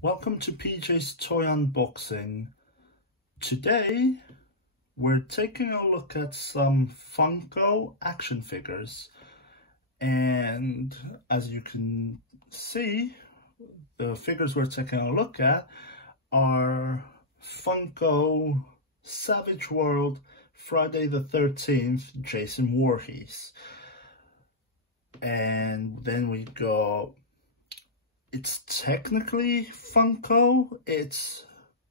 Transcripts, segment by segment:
Welcome to PJ's Toy Unboxing. Today we're taking a look at some Funko action figures, and as you can see, the figures we're taking a look at are Funko Savage World Friday the 13th Jason Voorhees. And then we got, it's technically Funko, it's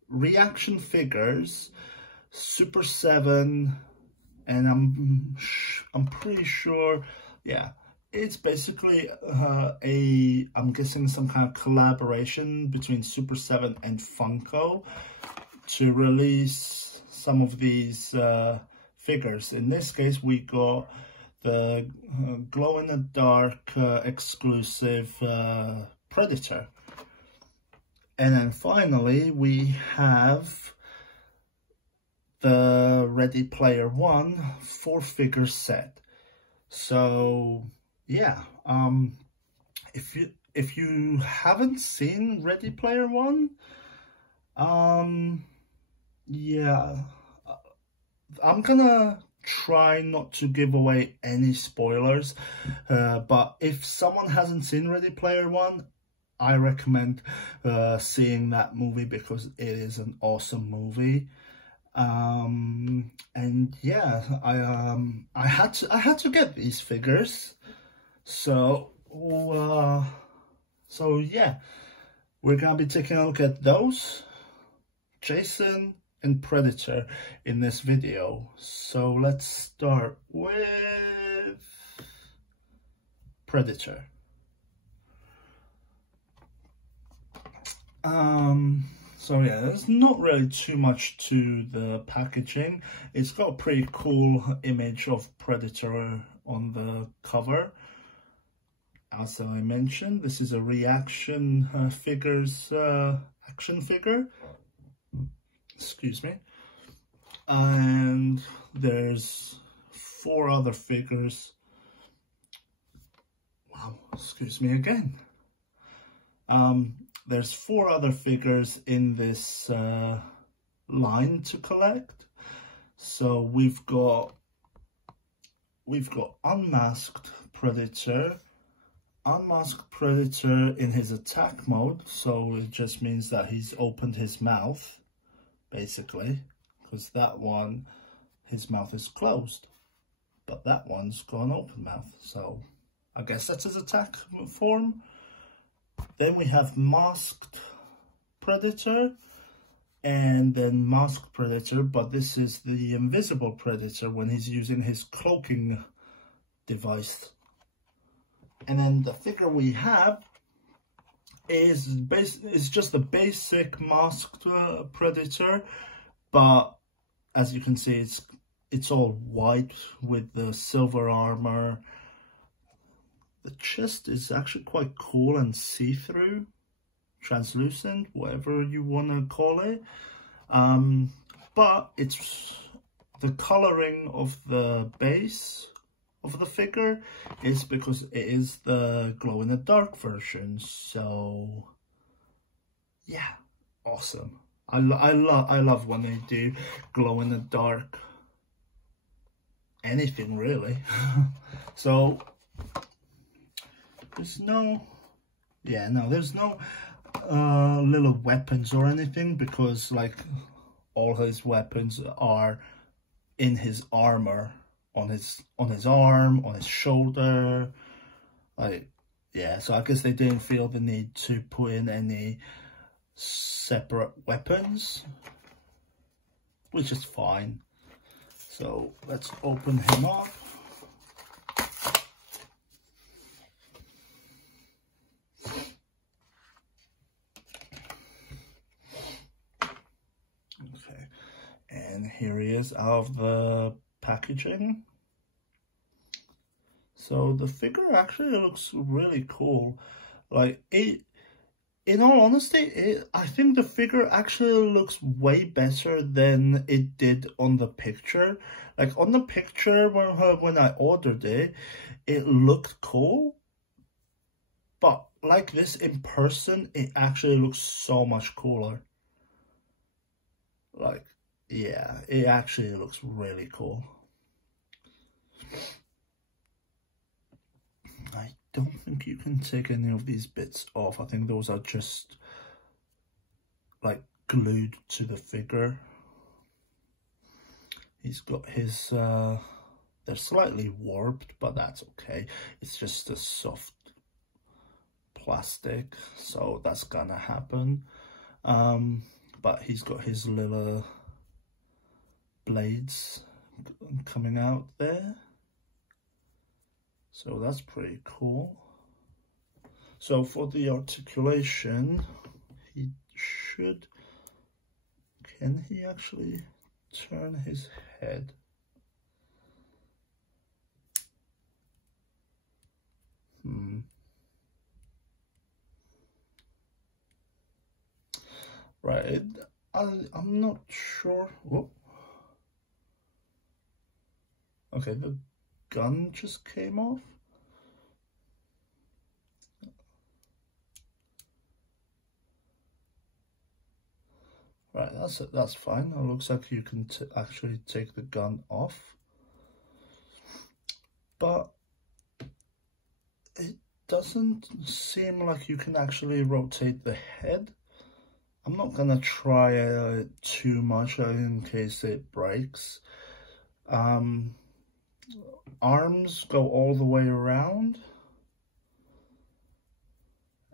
Reaction Figures, Super 7, and I'm pretty sure, yeah, it's basically I'm guessing some kind of collaboration between Super 7 and Funko to release some of these figures. In this case, we got the glow-in-the-dark exclusive Predator. And then finally, we have the Ready Player One 4-figure set. So yeah, if you haven't seen Ready Player One, yeah, I'm gonna try not to give away any spoilers, but if someone hasn't seen Ready Player One, I recommend seeing that movie because it is an awesome movie. And yeah, I had to get these figures, so yeah, we're gonna be taking a look at those, Jason and Predator, in this video. So let's start with Predator. So yeah, there's not really too much to the packaging. It's got a pretty cool image of Predator on the cover. As I mentioned, this is a Reaction Figures action figure. Excuse me. And there's 4 other figures. Wow, excuse me again. There's 4 other figures in this line to collect. So we've got Unmasked Predator. Unmasked Predator in his attack mode, so it just means that he's opened his mouth, basically, because that one, his mouth is closed, but that one's got an open mouth, so I guess that's his attack form. Then we have Masked Predator, and then Masked Predator, but this is the invisible Predator when he's using his cloaking device. And then the figure we have is just the basic Masked Predator, but as you can see, it's all white with the silver armor. The chest is actually quite cool and see-through, translucent, whatever you want to call it. But it's the coloring of the base of the figure is because it is the glow-in-the-dark version. So yeah, awesome. I love when they do glow-in-the-dark anything, really. So there's no little weapons or anything, because like all his weapons are in his armor, on his arm, on his shoulder. Like, yeah, so I guess they didn't feel the need to put in any separate weapons, which is fine. So let's open him up. Okay, and here he is out of the packaging. So the figure actually looks really cool. Like, in all honesty, I think the figure actually looks way better than it did on the picture. Like, on the picture when I ordered it, it looked cool, but like this in person, it actually looks so much cooler. Like, yeah, it actually looks really cool. I don't think you can take any of these bits off. I think those are just like glued to the figure. He's got his, they're slightly warped, but that's okay. It's just a soft plastic, so that's gonna happen. But he's got his little blades coming out there. So that's pretty cool. So for the articulation, he should, can he actually turn his head? Right, I'm not sure. Whoa. Okay, the gun just came off. Right, that's fine. It looks like you can actually take the gun off, but it doesn't seem like you can actually rotate the head. I'm not gonna try too much in case it breaks. Arms go all the way around,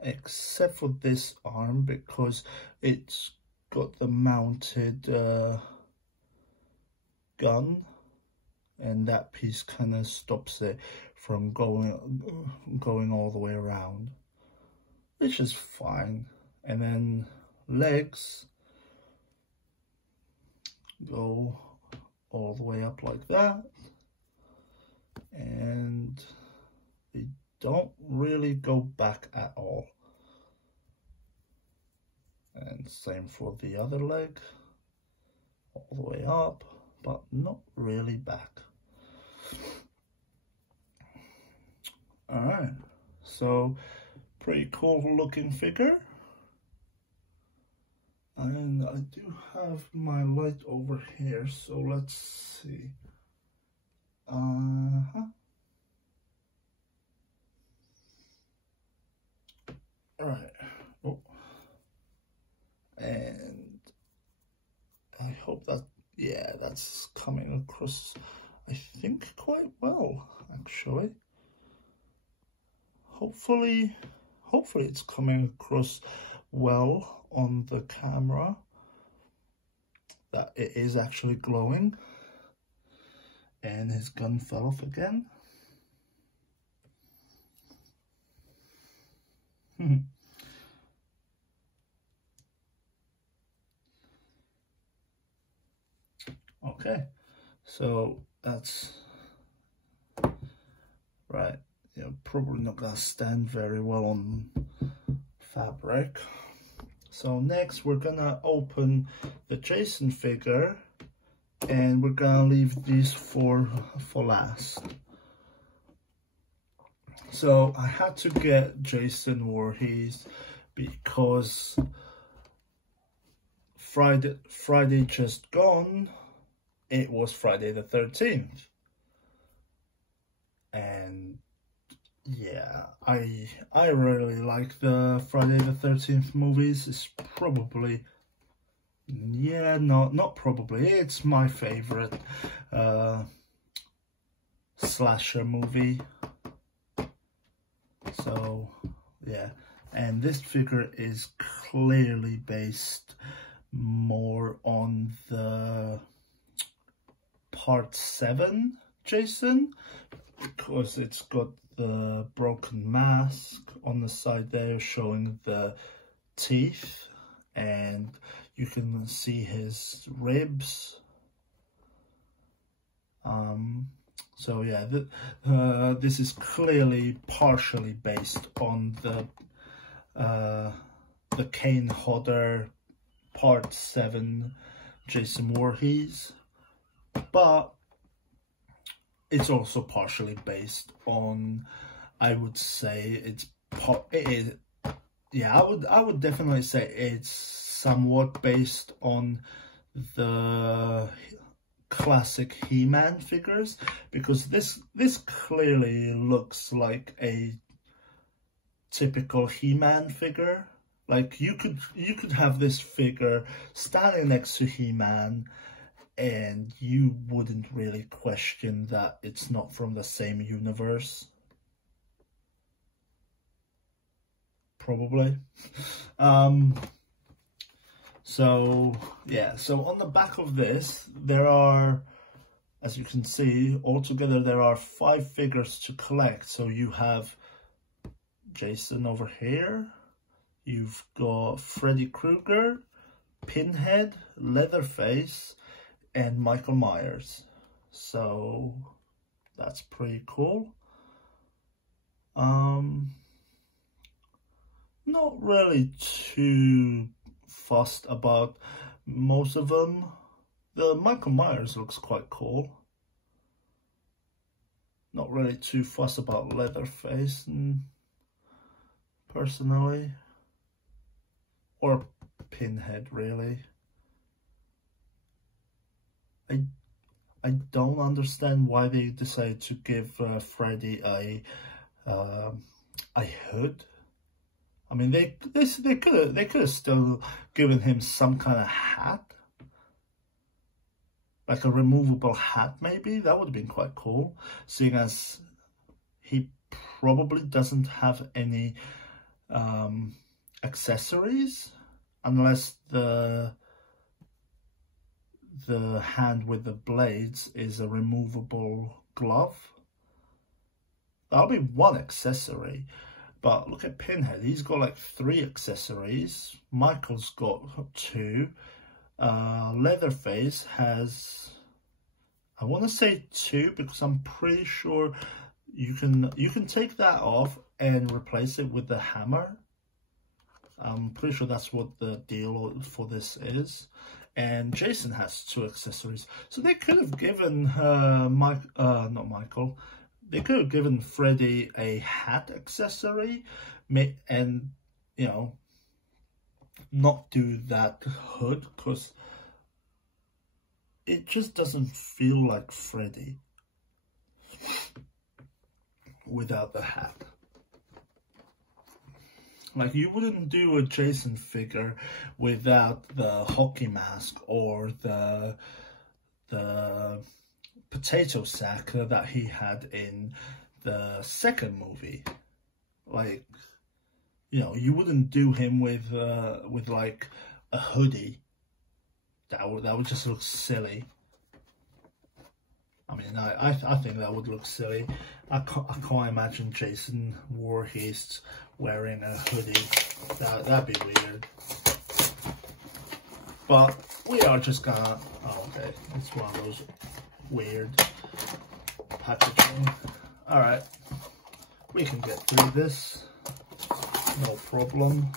except for this arm because it's got the mounted gun, and that piece kind of stops it from going all the way around, which is fine. And then legs go all the way up like that, and they don't really go back at all. And same for the other leg, all the way up, but not really back. All right, so pretty cool looking figure. And I do have my light over here, so let's see. All right. Oh. And I hope that, yeah, that's coming across, I think, quite well, actually. Hopefully it's coming across well on the camera, that it is actually glowing. And his gun fell off again. Okay, so that's right. You're probably not gonna stand very well on fabric. So next we're gonna open the Jason figure, and we're gonna leave these for last. So I had to get Jason Voorhees because Friday just gone, it was Friday the 13th. And yeah, I really like the Friday the 13th movies. It's probably, yeah, not probably, it's my favorite slasher movie. So yeah, and this figure is clearly based more on the part 7 Jason, because it's got the broken mask on the side there showing the teeth, and you can see his ribs. So yeah, this is clearly partially based on the Kane Hodder part 7 Jason Voorhees, but it's also partially based on, I would say it's it is, yeah, I would definitely say it's somewhat based on the classic He-Man figures, because this clearly looks like a typical He-Man figure. Like you could have this figure standing next to He-Man and you wouldn't really question that it's not from the same universe. Probably. So yeah, so on the back of this there are, as you can see, altogether there are 5 figures to collect. So you have Jason over here, you've got Freddy Krueger, Pinhead, Leatherface, and Michael Myers. So that's pretty cool. Not really too fussed about most of them. The Michael Myers looks quite cool. Not really too fussed about Leatherface, personally, or Pinhead, really. I don't understand why they decided to give Freddy a hood. I mean, they could have still given him some kind of hat, like a removable hat, maybe. That would have been quite cool, seeing as he probably doesn't have any accessories, unless the hand with the blades is a removable glove. That'll be one accessory. But look at Pinhead, he's got like 3 accessories. Michael's got 2. Leatherface has, I want to say 2, because I'm pretty sure you can take that off and replace it with the hammer. I'm pretty sure that's what the deal for this is. And Jason has 2 accessories. So they could have given they could have given Freddy a hat accessory, and, you know, not do that hood, because it just doesn't feel like Freddy without the hat. Like, you wouldn't do a Jason figure without the hockey mask or the potato sack that he had in the second movie. Like, you know, you wouldn't do him with like a hoodie. That would just look silly. I mean, I think that would look silly. I can't imagine Jason Voorhees wearing a hoodie. That'd be weird. But we are just gonna, oh, okay, it's one of those weird packaging. Alright, we can get through this, no problem.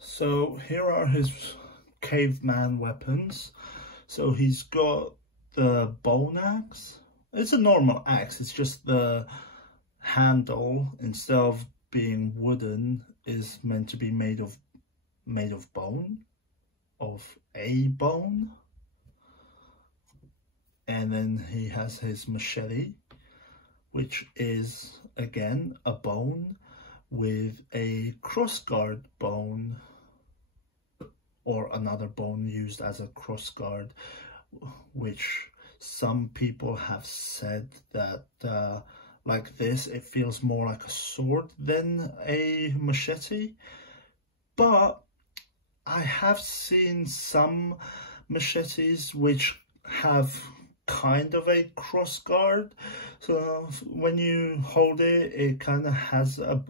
So here are his caveman weapons. So he's got the bone axe. It's a normal axe, it's just the handle, instead of being wooden, is meant to be made of bone, of a bone. And then he has his machete, which is again a bone with a crossguard bone, or another bone used as a crossguard, which some people have said that like this, it feels more like a sword than a machete. But I have seen some machetes which have kind of a crossguard, so when you hold it, it kind of has a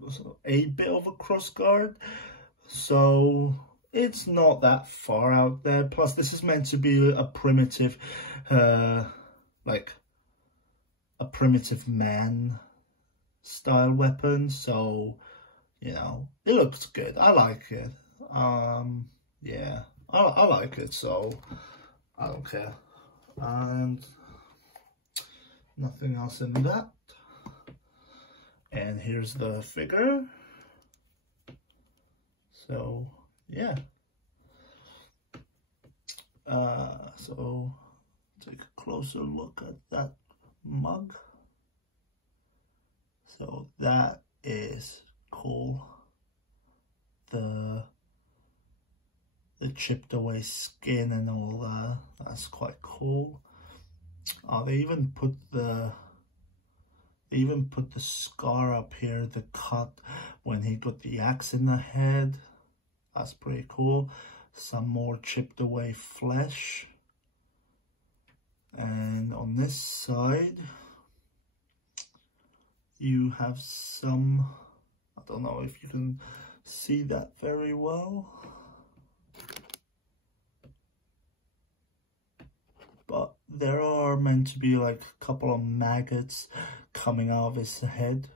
bit of a crossguard, so it's not that far out there. Plus, this is meant to be a primitive like a primitive man style weapon, so you know, it looks good. I like it. Yeah, I like it, so I don't care. And nothing else in that. And here's the figure. So yeah. So take a closer look at that mug. So that is cool. The chipped away skin and all that. That's quite cool. They even put the scar up here, the cut when he got the axe in the head. That's pretty cool. Some more chipped away flesh. And on this side, you have some, I don't know if you can see that very well, but there are meant to be like a couple of maggots coming out of his head.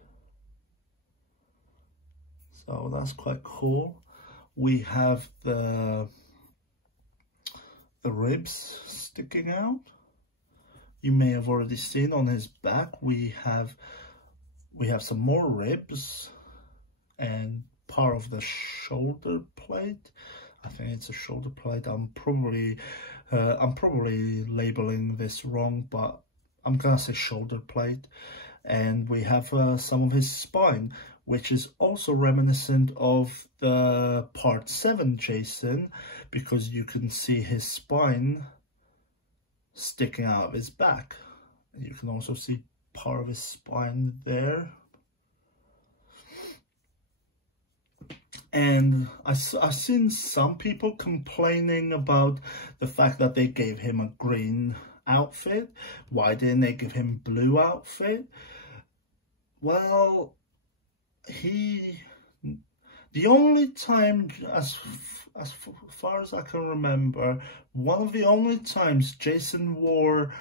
So that's quite cool. We have the ribs sticking out. You may have already seen on his back we have some more ribs and part of the shoulder plate. I think it's a shoulder plate. I'm probably labeling this wrong, but I'm gonna say shoulder plate. And we have some of his spine, which is also reminiscent of the part 7 Jason, because you can see his spine sticking out of his back. You can also see part of his spine there. And I've seen some people complaining about the fact that they gave him a green outfit. Why didn't they give him blue outfit? Well, the only time, as far as I can remember, one of the only times Jason wore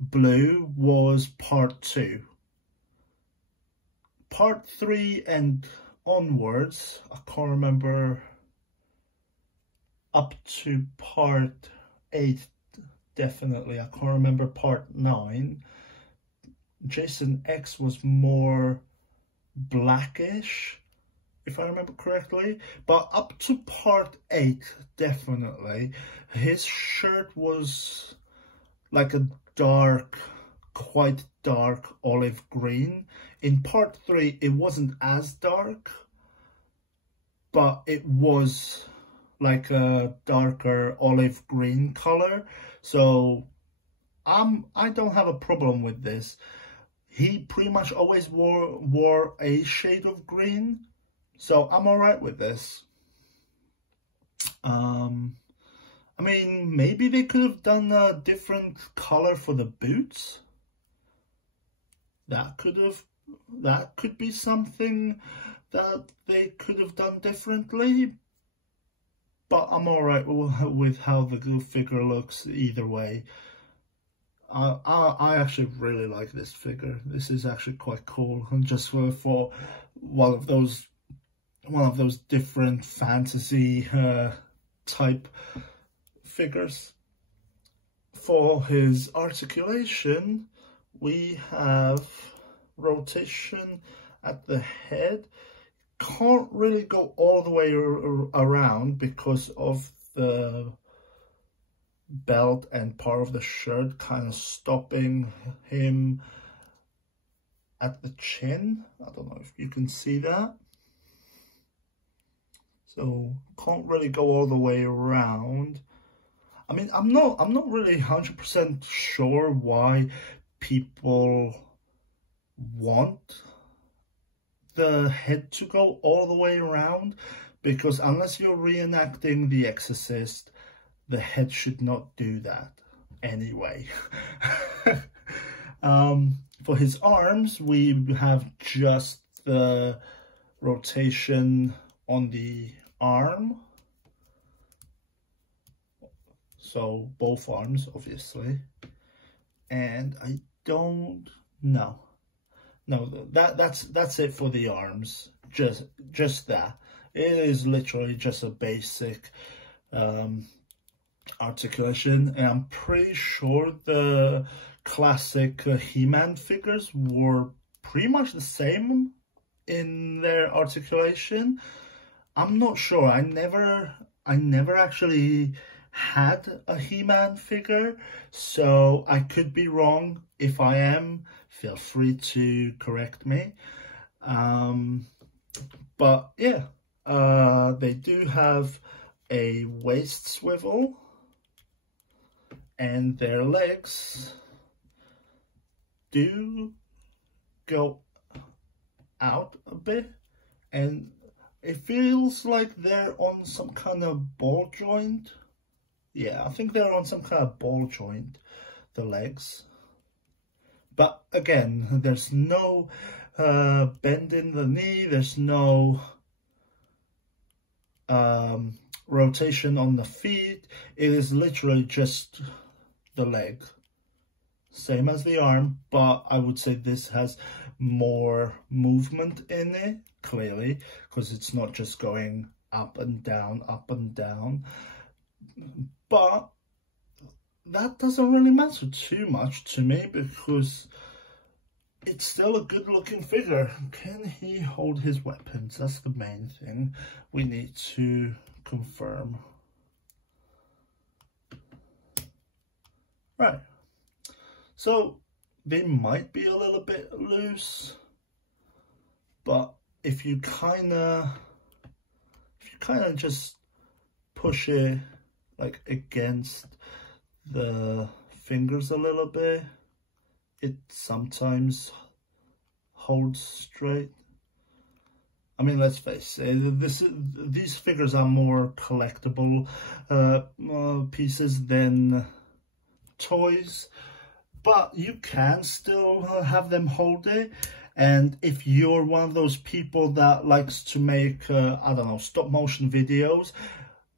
blue was part 2. Part 3 and onwards, I can't remember, up to part 8 definitely. I can't remember part 9. Jason X was more blackish, if I remember correctly, but up to part 8 definitely his shirt was like a quite dark olive green. In part 3 it wasn't as dark, but it was like a darker olive green color. So I don't have a problem with this. He pretty much always wore a shade of green, so I'm alright with this. I mean, maybe they could have done a different color for the boots. That could be something that they could have done differently. But I'm alright with how the figure looks either way. I actually really like this figure. This is actually quite cool, and just for one of those different fantasy type figures. For his articulation, we have rotation at the head. Can't really go all the way around because of the belt and part of the shirt kind of stopping him at the chin. I don't know if you can see that. So can't really go all the way around. I mean, I'm not really 100% sure why people want the head to go all the way around, because unless you're reenacting The Exorcist, the head should not do that anyway. For his arms, we have just the rotation on the arm. So both arms, obviously. and I don't know. No, that's it for the arms. Just that. It is literally just a basic articulation, and I'm pretty sure the classic He-Man figures were pretty much the same in their articulation. I'm not sure. I never actually had a He-Man figure, so I could be wrong. If I am, feel free to correct me. But yeah, they do have a waist swivel, and their legs do go out a bit, and it feels like they're on some kind of ball joint. Yeah, I think they're on some kind of ball joint, the legs. But again, there's no bend in the knee, there's no rotation on the feet. It is literally just the leg. Same as the arm, but I would say this has more movement in it, clearly, because it's not just going up and down, up and down. But that doesn't really matter too much to me, because it's still a good looking figure. Can he hold his weapons? That's the main thing we need to confirm. Right. So they might be a little bit loose, but if you kind of just push it like against the fingers a little bit, it sometimes holds straight. I mean, let's face it, these figures are more collectible pieces than toys, but you can still have them hold it. And if you're one of those people that likes to make, I don't know, stop motion videos,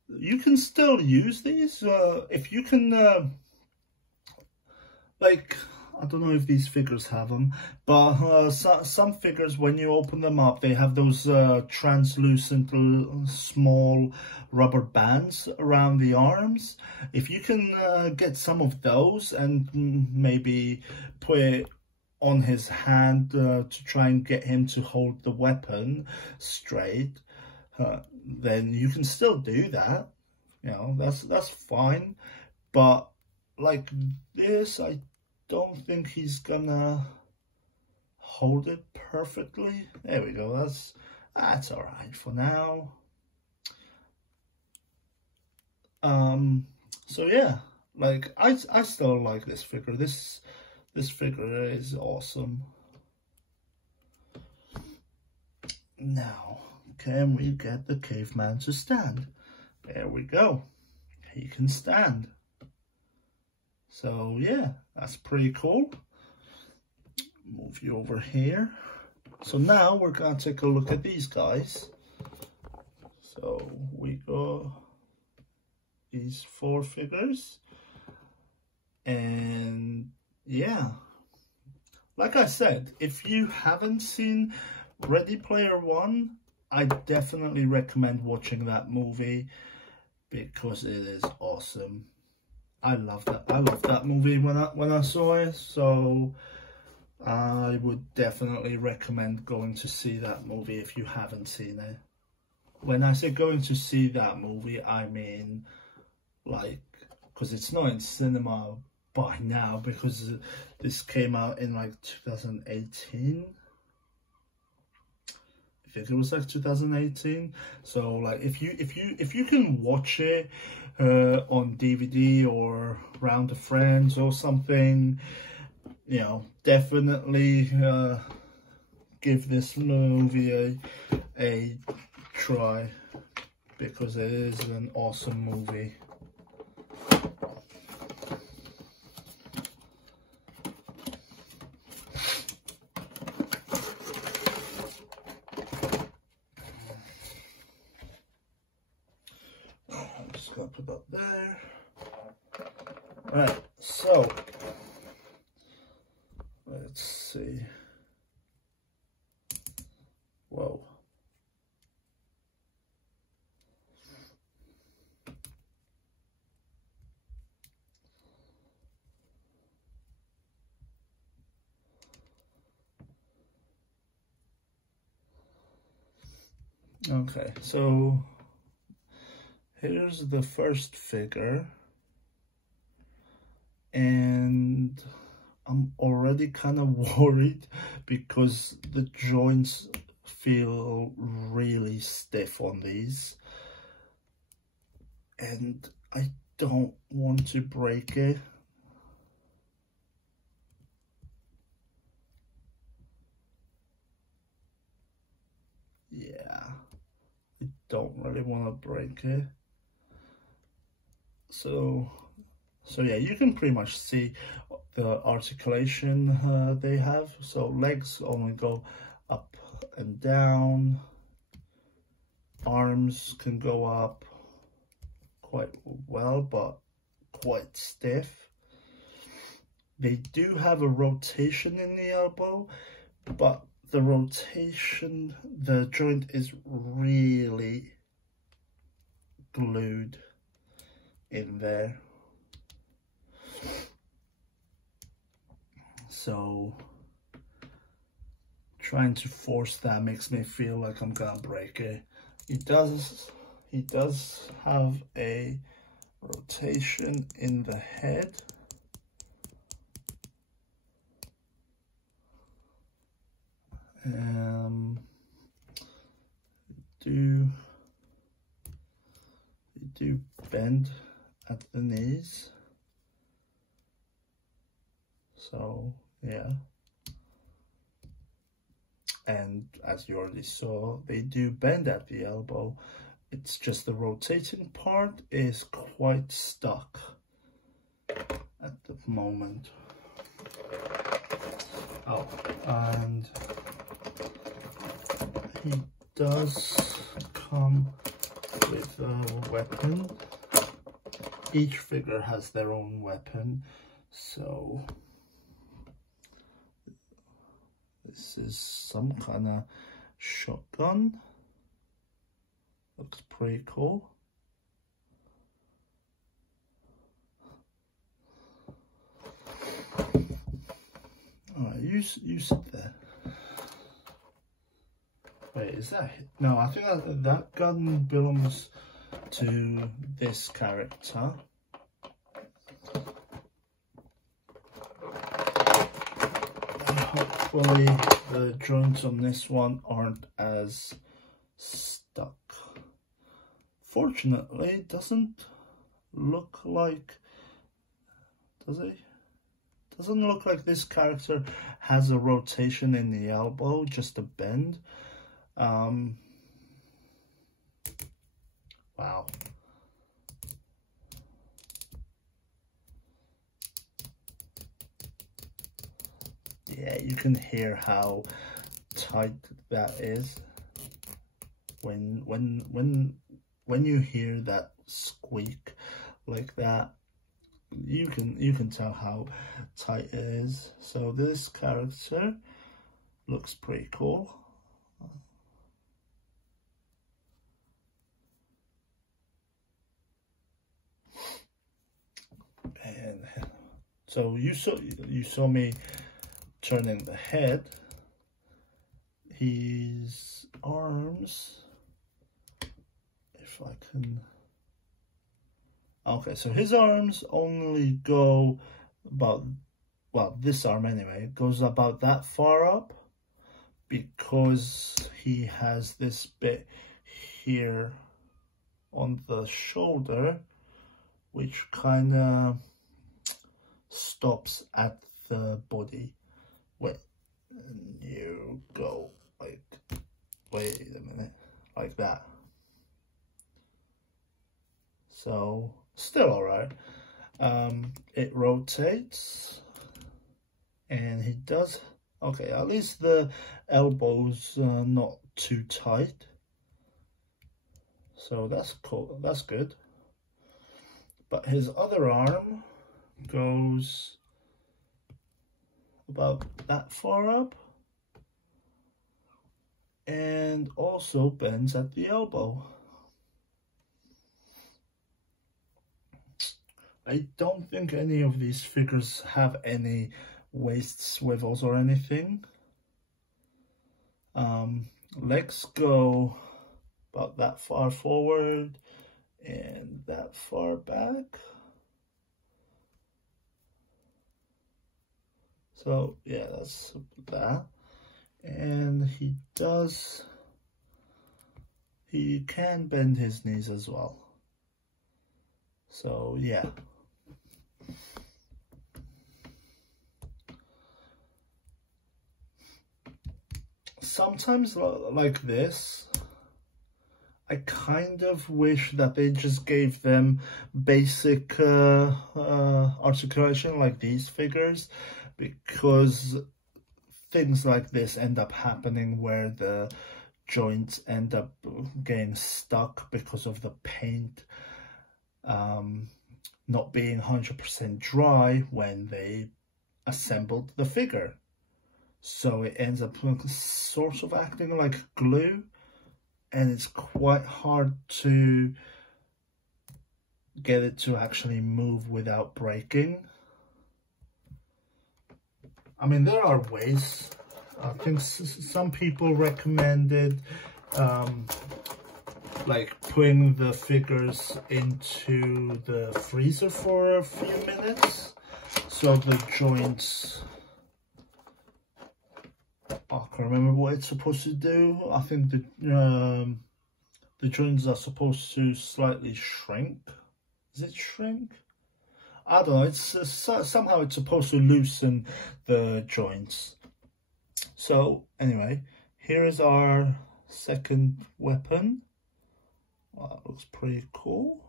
you can still use these. If you can, like, I don't know if these figures have them, but some figures, when you open them up, they have those translucent small rubber bands around the arms. If you can get some of those and maybe put it on his hand to try and get him to hold the weapon straight, then you can still do that. You know, that's fine. But like this, I don't think he's gonna hold it perfectly. There we go. That's all right for now. So yeah, like I still like this figure. This figure is awesome. Now, can we get the caveman to stand? There we go. He can stand. So yeah, that's pretty cool. Move you over here. So now we're gonna take a look at these guys. So we got these 4 figures, and yeah, like I said, if you haven't seen Ready Player One, I definitely recommend watching that movie because it is awesome. I love that movie when I saw it, so I would definitely recommend going to see that movie if you haven't seen it. When I say going to see that movie, I mean like, because it's not in cinema by now, because this came out in like 2018. I think it was like 2018. So like if you can watch it on DVD or Round the Friends or something, you know, definitely give this movie a try, because it is an awesome movie. Put that there. Right, so Okay, so here's the first figure, and I'm already kind of worried because the joints feel really stiff on these, and I don't want to break it. Yeah, I don't really want to break it. So yeah, you can pretty much see the articulation they have. So legs only go up and down. Arms can go up quite well, but quite stiff. They do have a rotation in the elbow, but the rotation, the joint is really glued in there. So trying to force that makes me feel like I'm gonna break it. He does have a rotation in the head. They do bend at the knees. So yeah. And as you already saw, they do bend at the elbow. It's just the rotating part is quite stuck at the moment. Oh, and he does come with a weapon. Each figure has their own weapon, so this is some kind of shotgun. Looks pretty cool. Alright, you sit there. Wait, is that... No, I think that gun belongs to this character. Hopefully the joints on this one aren't as stuck. Fortunately, it doesn't look like... Does it? Doesn't look like this character has a rotation in the elbow, just a bend. Wow. Yeah, you can hear how tight that is. When you hear that squeak like that, you can tell how tight it is. So this character looks pretty cool. And so you saw me turning the head. His arms, if I can... Okay, so his arms only go about, well, this arm anyway, goes about that far up because he has this bit here on the shoulder, which kind of stops at the body. When you go like, wait a minute, like that. So still all right. It rotates, and he does okay. At least the elbows not too tight, so that's cool. That's good. But his other arm goes about that far up, and also bends at the elbow. I don't think any of these figures have any waist swivels or anything. Legs go about that far forward and that far back. So yeah, that's that. And he can bend his knees as well. So yeah. Sometimes like this, I kind of wish that they just gave them basic articulation like these figures, because things like this end up happening where the joints end up getting stuck because of the paint not being 100% dry when they assembled the figure. So it ends up sort of acting like glue, and it's quite hard to get it to actually move without breaking. I mean, there are ways. I think some people recommended like putting the figures into the freezer for a few minutes, so the joints, I can't remember what it's supposed to do. I think the joints are supposed to slightly shrink. Is it shrink? I don't know. It's somehow it's supposed to loosen the joints. So anyway, here is our second weapon. Wow, that looks pretty cool.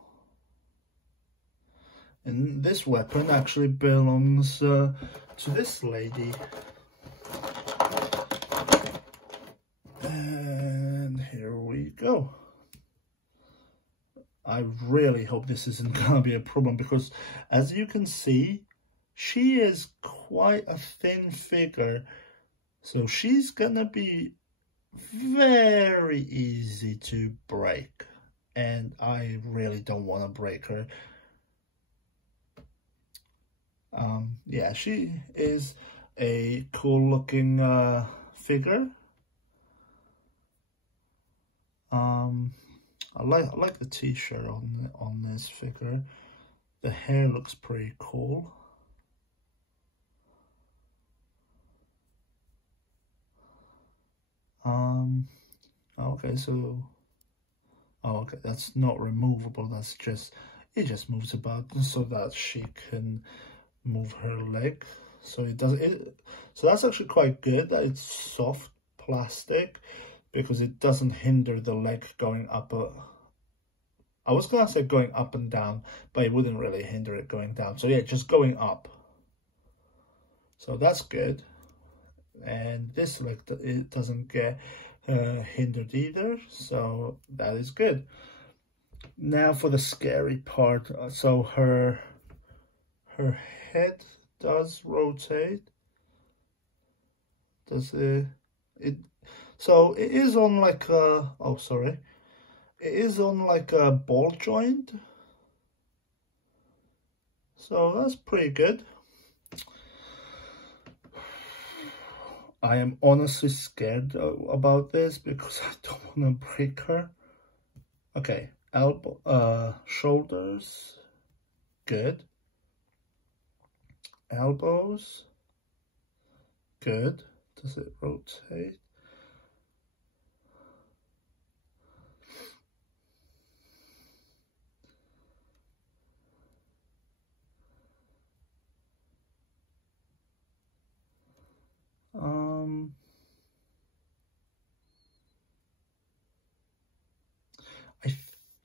And this weapon actually belongs to this lady. And here we go. I really hope this isn't going to be a problem, because as you can see, she is quite a thin figure. So she's going to be very easy to break. And I really don't want to break her. Yeah, she is a cool looking figure. I like the t-shirt on this figure. The hair looks pretty cool. Okay, so okay, that's not removable. That's just, it just moves about so that she can move her leg. So it does it. So that's actually quite good that it's soft plastic, because it doesn't hinder the leg going up. I was gonna say going up and down, but it wouldn't really hinder it going down. So yeah, just going up. So that's good. And this leg, it doesn't get hindered either. So that is good. Now for the scary part. So her head does rotate. Does it? So it is on like a, oh sorry, it is on like a ball joint. So that's pretty good. I am honestly scared about this because I don't want to break her. Okay, shoulders, good. Elbows, good. Does it rotate?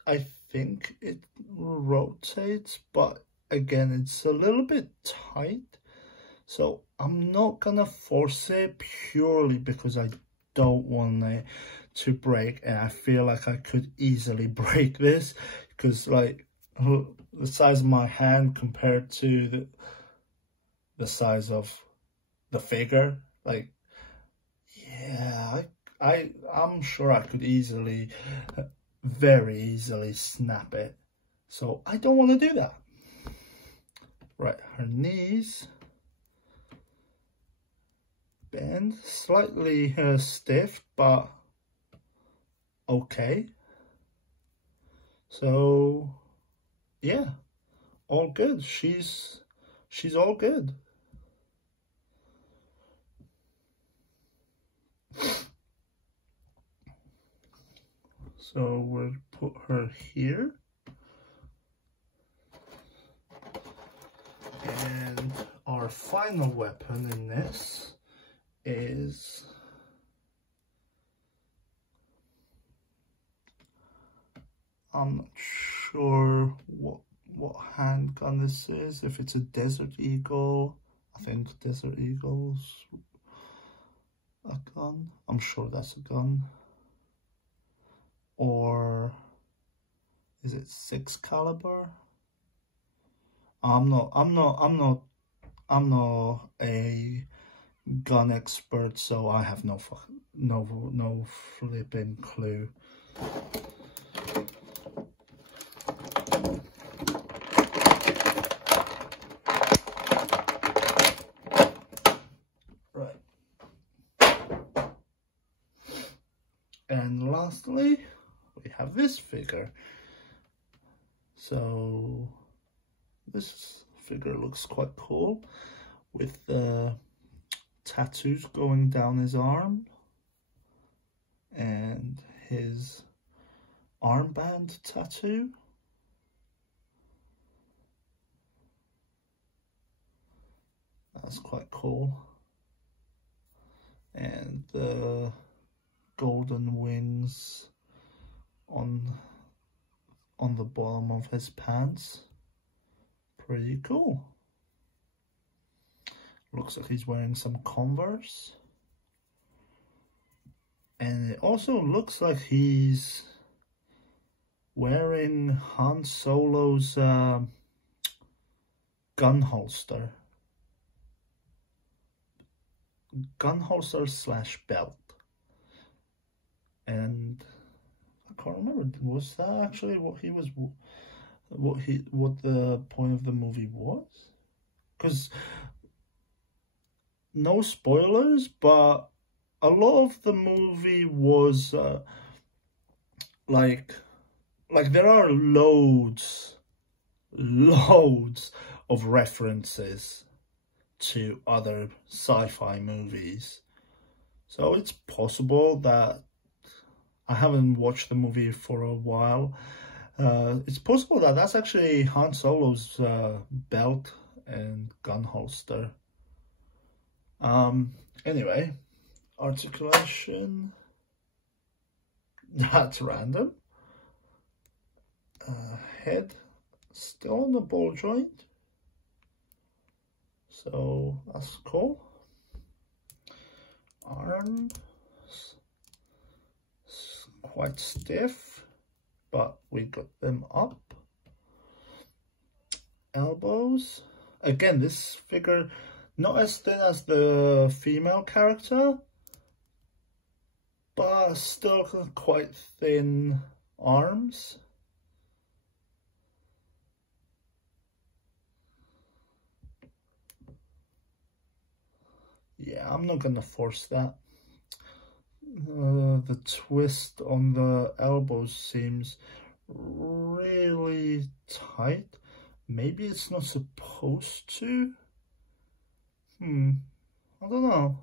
I think it rotates, but again, it's a little bit tight. So I'm not gonna force it purely because I don't want it to break, and I feel like I could easily break this, because like the size of my hand compared to the size of the figure, like, yeah, I'm sure I could easily, very easily snap it. So I don't want to do that. Right, her knees bend, slightly stiff, but okay. So yeah, all good. She's all good. So we'll put her here. And our final weapon in this is I'm not sure what handgun this is. If it's a Desert Eagle, I think Desert Eagle's a gun. I'm sure that's a gun. Or is it 6 caliber? I'm not a gun expert, so I have no flipping clue. Right. And lastly, we have this figure. So this figure looks quite cool with the tattoos going down his arm and his armband tattoo. That's quite cool. And the golden wings on the bottom of his pants. Pretty cool. Looks like he's wearing some Converse. And it also looks like he's wearing Han Solo's gun holster. Gun holster slash belt. And I can't remember, was that actually what he was, what the point of the movie was? Because no spoilers, but a lot of the movie was like there are loads of references to other sci-fi movies. So it's possible that I haven't watched the movie for a while. It's possible that that's actually Han Solo's belt and gun holster. Anyway, articulation, that's random. Head still on the ball joint, so that's cool. Arm quite stiff, but we got them up. Elbows, again, this figure not as thin as the female character, but still quite thin arms. Yeah, I'm not gonna force that. The twist on the elbows seems really tight. Maybe it's not supposed to. I don't know.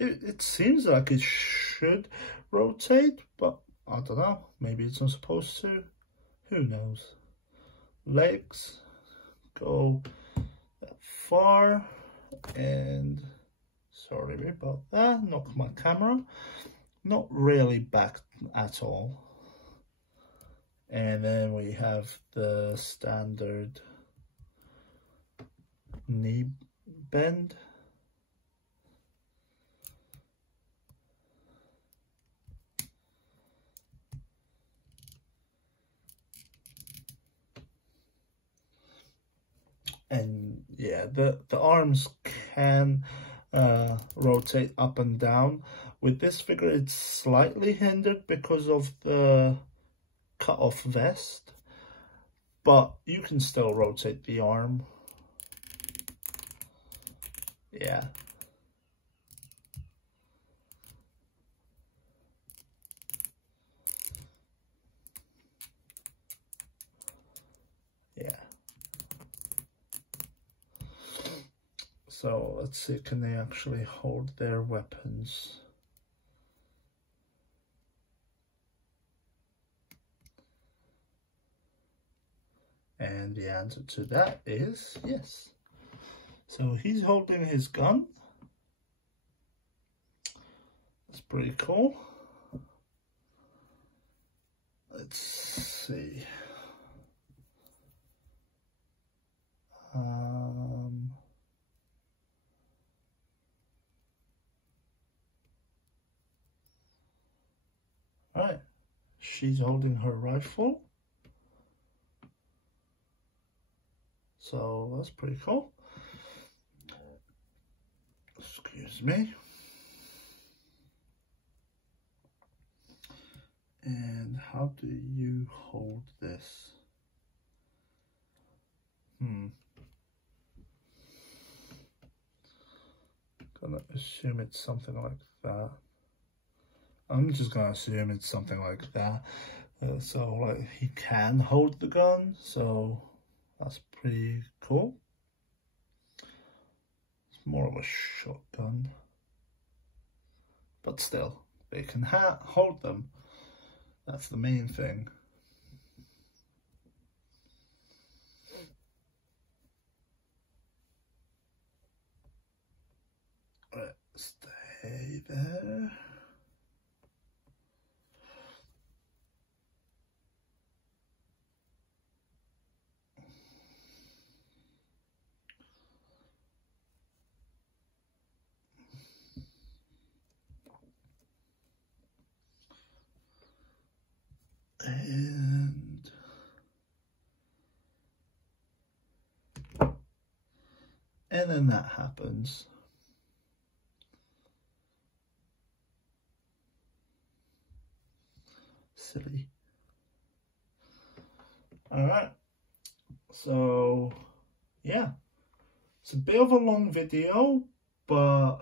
It seems like it should rotate, but I don't know. Maybe it's not supposed to. Who knows? Legs go that far, and sorry about that, knocked my camera. Not really back at all. And then we have the standard knee bend. And yeah, the arms can rotate up and down. With this figure, it's slightly hindered because of the cut-off vest, but you can still rotate the arm. Yeah. So let's see, can they actually hold their weapons? And the answer to that is yes. So he's holding his gun. That's pretty cool. Let's see. Right, she's holding her rifle. So that's pretty cool. Excuse me. And how do you hold this? Gonna assume it's something like that. I'm just gonna assume it's something like that. So like he can hold the gun, so that's pretty cool. It's more of a shotgun, but still, they can hold them. That's the main thing. Right, stay there. And then that happens. Silly. Alright, so yeah, it's a bit of a long video, but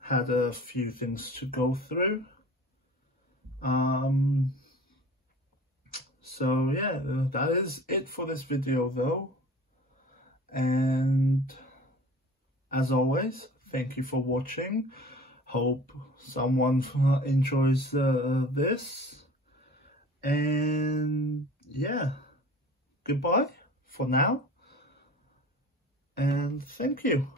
had a few things to go through. So yeah, that is it for this video though. And as always, thank you for watching. Hope someone enjoys this. And yeah, goodbye for now. And thank you.